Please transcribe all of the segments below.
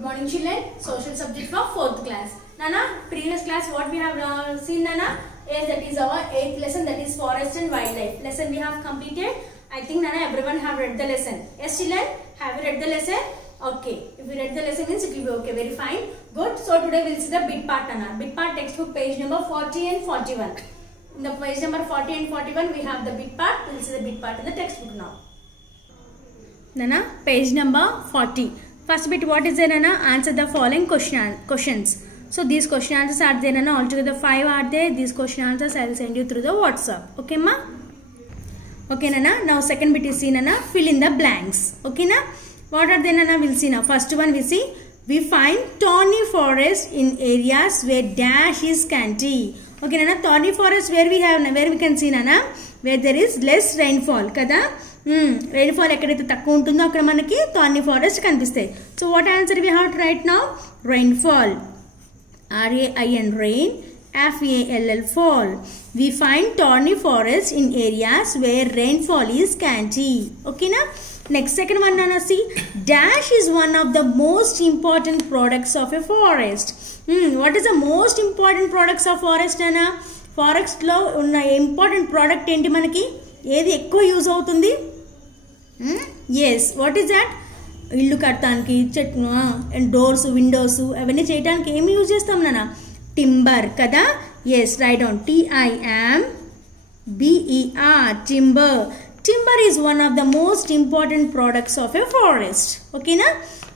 Good morning, children. Social subject for 4th class. Nana, previous class what we have seen, Nana? Yes, that is our 8th lesson, that is forest and wildlife. Lesson we have completed. I think, Nana, everyone have read the lesson. Yes, children? Have you read the lesson? Okay. If you read the lesson means it will be okay. Very fine. Good. So today we will see the bit part, Nana. Bit part textbook page number 40 and 41. In the page number 40 and 41 we have the bit part. We will see the bit part in the textbook now. Nana, page number 40. First bit, what is there, Nana? Answer the following questions. So these question answers are there, Nana. Altogether 5 are there. These question answers I will send you through the WhatsApp. Okay, ma? Okay, Nana. Now second bit is see, Nana. Fill in the blanks. Okay, na? What are they, Nana? We'll see now. First one we see. We find thorny forest in areas where dash is scanty. Okay, Nana. Thorny forest where we can see, Nana, where there is less rainfall. Kada? Rainfall ekkadaithe takku untundo akkada manaki thorny forest kanipistayi. So what answer we have to write now? Rainfall. R-A-I-N rain, F-A-L-L fall. We find thorny forest in areas where rainfall is scanty. Okay na? Next second one, Nana, see. Dash is one of the most important products of a forest. What is the most important products of forest, Nana? Forest lo unna important product enti manaki? ఏది ఎక్కువ use అవుతుంది? yes, what is that? ఇల్లు కట్టడానికి, చెట్లు, doors, Windows అవన్నీ చేయడానికి ఏమి use చేస్తాం నాన్న? టింబర్ కదా? yes, write down T-I-M-B-E-R, timber. Timber is one of the most important products of a forest. Okay na?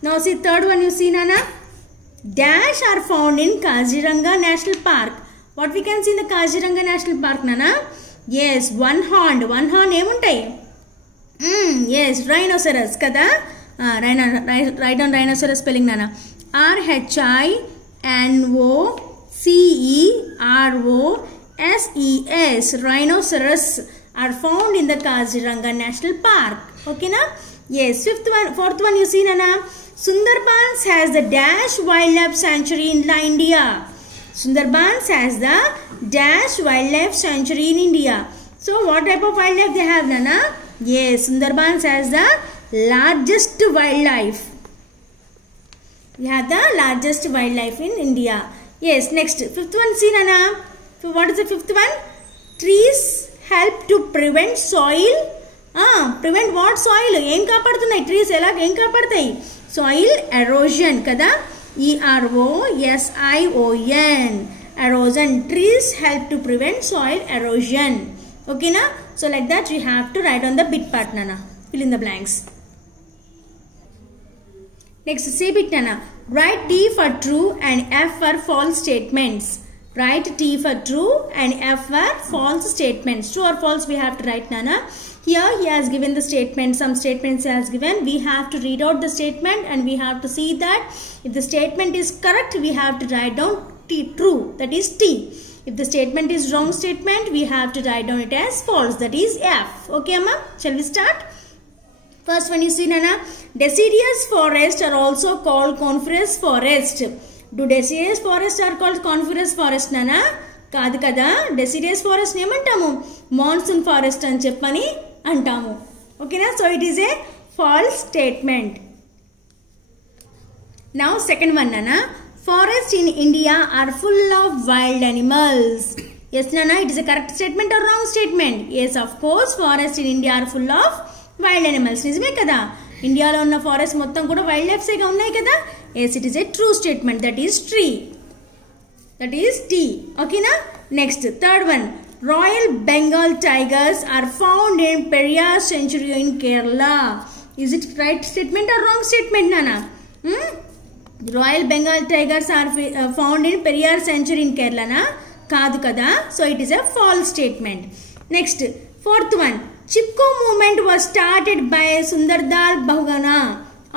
Now see third one, you see, Nana. Dash are found in Kaziranga National Park. What we can see in the Kaziranga National Park, Nana? Yes, one horn ఏముంటాయి? yes, rhinoceros కదా? write down rhinoceros spelling, Nana. R-H-I-N-O-C-E-R-O-S-E-S, rhinoceros are found in the Kaziranga National Park. Okay na? Yes, fourth one you see, Nana. Sundarbans has the dash wildlife sanctuary in India. Sundarbans has the dash wildlife sanctuary in India. So what type of wildlife they have, Nana? Yes, Sundarbans has the largest wildlife. We have the largest wildlife in India. Yes, next fifth one, see, Nana. So what is the fifth one? Trees help to prevent soil. Prevent what soil? Em kaapadutunnai trees ela em kaapadtayi? Soil erosion kada? E-R-O-S-I-O-N, erosion. Trees help to prevent soil erosion. Okay na? So like that you have to write on the bit part, Nana. Fill in the blanks. Next, say bit, Nana. Write T for true and F for false statements. Write T for true and F for false statements. True or false we have to write, Nana. Here he has given the statement, some statements he has given. We have to read out the statement and we have to see that if the statement is correct, we have to write down T, true, that is T. If the statement is wrong statement, we have to write down it as false, that is F. Okay, Amma? Shall we start? First one you see, Nana. Deciduous forests are also called coniferous forest. Do deciduous forests are called coniferous forest, Nana? కాదు కదా. Deciduous forest ఏమంటాము? Monsoon forest అని చెప్పని అంటాము. ఓకేనా? So it is a false statement. Now second one, నానా. Forest in India are full of wild animals. Yes నానా, it is a correct statement or wrong statement? Yes, of course forest in India are full of wild animals. నిజమే కదా? ఇండియాలో ఉన్న forest మొత్తం కూడా wild లైఫ్సేగా ఉన్నాయి కదా? Yes, it is a true statement, that is tree. That is T. Okay na? Next, third one. Royal Bengal tigers are found in Periyar Sanctuary in Kerala. Is it right statement or wrong statement, Nana? Royal Bengal tigers are found in Periyar Sanctuary in Kerala, na? Kaadu kada. So it is a false statement. Next, fourth one. Chipko movement was started by Sundardal Bahugana.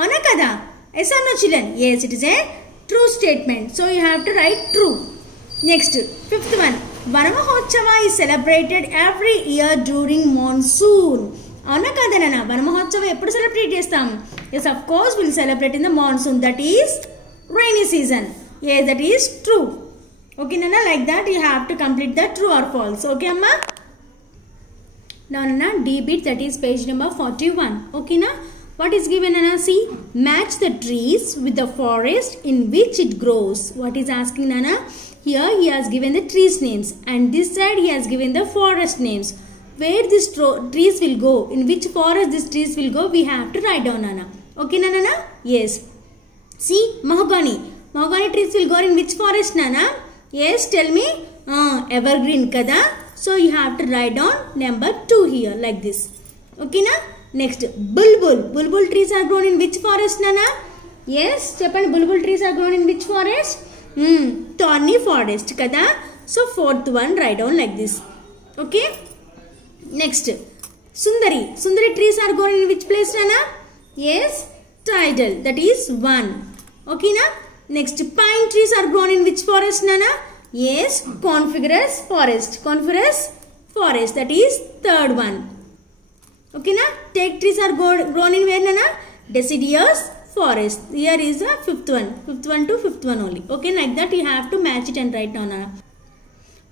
Ana kada? Yes or no, children? Yes, it is a true statement. So you have to write true. Next, fifth one. Varamahotsava is celebrated every year during monsoon. Avuna kada nana? Varamahotsava eppudu celebrate chestam? Yes, of course we will celebrate in the monsoon, that is rainy season. Yes, that is true. Okay, nana, like that you have to complete the true or false. Okay, amma? Now, nana, D bit, that is page number 41. Okay, na? What is given, Nana? See, match the trees with the forest in which it grows. What is asking, Nana? Here he has given the trees names, and this side he has given the forest names. Where these trees will go, in which forest these trees will go, we have to write down, Nana. Okay, Nana? Yes. See, mahogany. Mahogany trees will go in which forest, Nana? Yes, tell me. Evergreen, kada? So you have to write down number 2 here, like this. Okay, na? Next, bulbul. Bulbul trees are grown in which forest, Nana? Yes, Japan bulbul trees are grown in which forest? Thorny forest, kada? So fourth one, write down like this. Okay? Next, Sundari. Sundari trees are grown in which place, Nana? Yes, tidal. That is 1. Okay, na? Next, pine trees are grown in which forest, Nana? Yes, coniferous forest. Coniferous forest. That is third one. Okay, na? Teak trees are grown in where, Nana? Deciduous forest. Here is the fifth one. Fifth one to fifth one only. Okay, like that you have to match it and write down, Nana.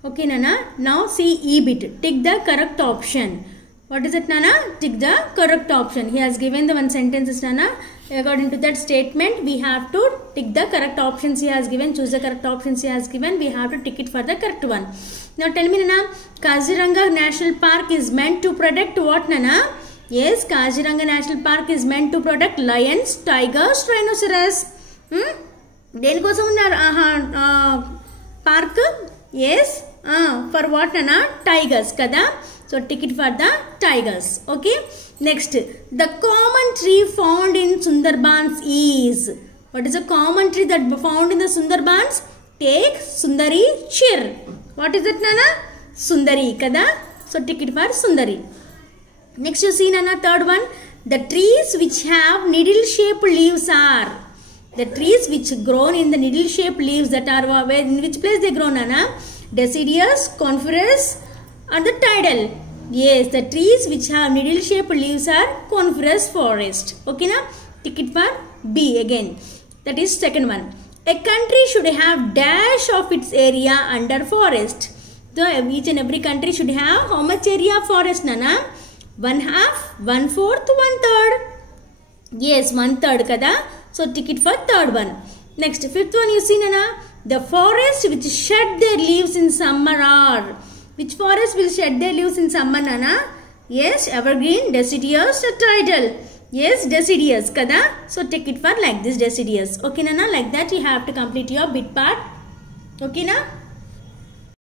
Okay, Nana. Now see E bit. Tick the correct option. What is it, Nana? Tick the correct option. He has given the one sentence, Nana. According to that statement, we have to tick the correct options he has given. Choose the correct options he has given. We have to tick it for the correct one. Now tell me, Nana, Kaziranga National Park is meant to protect what, Nana? Yes, Kaziranga National Park is meant to protect lions, tigers, rhinoceros. Then goes on park. Yes. For what, Nana? Tigers, kada? So tick it for the tigers. Okay. Next, the common tree found in Sundarbans is. What is a common tree that found in the Sundarbans? Take Sundari Chir. What is it, Nana? Sundari, kada? So tick it for Sundari. Next you see, Nana, third one. The trees which have needle-shaped leaves are. The trees which grown in the needle-shaped leaves that are where, in which place they grow, Nana? Deciduous, coniferous, or the tidal. Yes, the trees which have needle-shaped leaves are coniferous forest. Okay, na? Tick it for B again. That is second one. A country should have dash of its area under forest. So each and every country should have how much area of forest, Nana? 1/2, 1/4, 1/3. Yes, 1/3, kada? So tick it for third one. Next, fifth one you see, Nana. The forest which shed their leaves in summer are. Which forest will shed their leaves in summer, Nana? Yes, evergreen, deciduous, tidal. Yes, deciduous, kada? So take it for like this, deciduous. Okay, Nana, like that you have to complete your bit part. Okay, na?